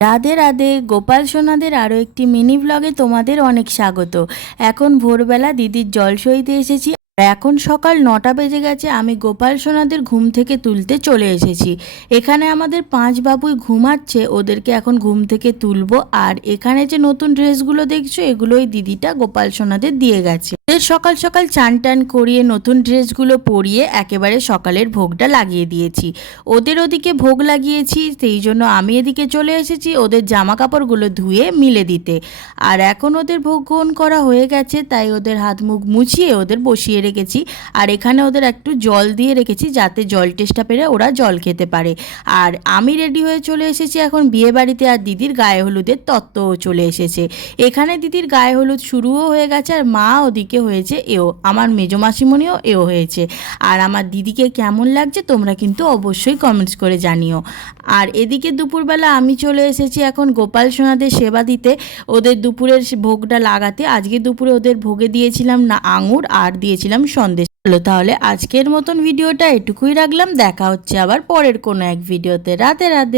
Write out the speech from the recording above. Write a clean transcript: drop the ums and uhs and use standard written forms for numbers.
রাধে রাধে, গোপাল সোনাদের আরও একটি মিনি ব্লগে তোমাদের অনেক স্বাগত। এখন ভোরবেলা দিদির জল সইতে এসেছি। এখন সকাল 9টা বেজে গেছে। আমি গোপাল সোনাদের ঘুম থেকে তুলতে চলে এসেছি। এখানে আমাদের 5 বাবুই ঘুমাচ্ছে, ওদেরকে এখন ঘুম থেকে তুলবো। আর এখানে যে নতুন ড্রেসগুলো দেখছো, এগুলোই দিদিটা গোপাল সোনাদের দিয়ে গেছে। সকাল সকাল চান টান করিয়ে নতুন ড্রেসগুলো পরিয়ে একেবারে সকালের ভোগটা লাগিয়ে দিয়েছি। ওদের ওদিকে ভোগ লাগিয়েছি, সেই জন্য আমি এদিকে চলে এসেছি ওদের জামা কাপড়গুলো ধুয়ে মিলে দিতে। আর এখন ওদের ভোগ গ্রহণ করা হয়ে গেছে, তাই ওদের হাত মুখ মুছিয়ে ওদের বসিয়ে রেখেছি। আর এখানে ওদের একটু জল দিয়ে রেখেছি, যাতে জল টেস্টটা পেরে ওরা জল খেতে পারে। আর আমি রেডি হয়ে চলে এসেছি এখন বিয়ে বাড়িতে। আর দিদির গায়ে হলুদের তত্ত্বও চলে এসেছে। এখানে দিদির গায়ে হলুদ শুরুও হয়ে গেছে, আর মা ওদিকে হয়েছে এও, আমার মেজো মাসিমণিও এও হয়েছে। আর আমার দিদিকে কেমন লাগছে তোমরা কিন্তু অবশ্যই কমেন্টস করে জানিও। আর এদিকে দুপুরবেলা আমি চলে এসেছি এখন গোপাল সোনাদের সেবা দিতে, ওদের দুপুরের ভোগটা লাগাতে। আজকে দুপুরে ওদের ভোগে দিয়েছিলাম না আঙুর, আর দিয়েছিলাম সন্দেশ। চলো তাহলে আজকের মতন ভিডিওটা এটুকুই রাখলাম, দেখা হচ্ছে আবার পরের কোনো এক ভিডিওতে। রাধে রাধে।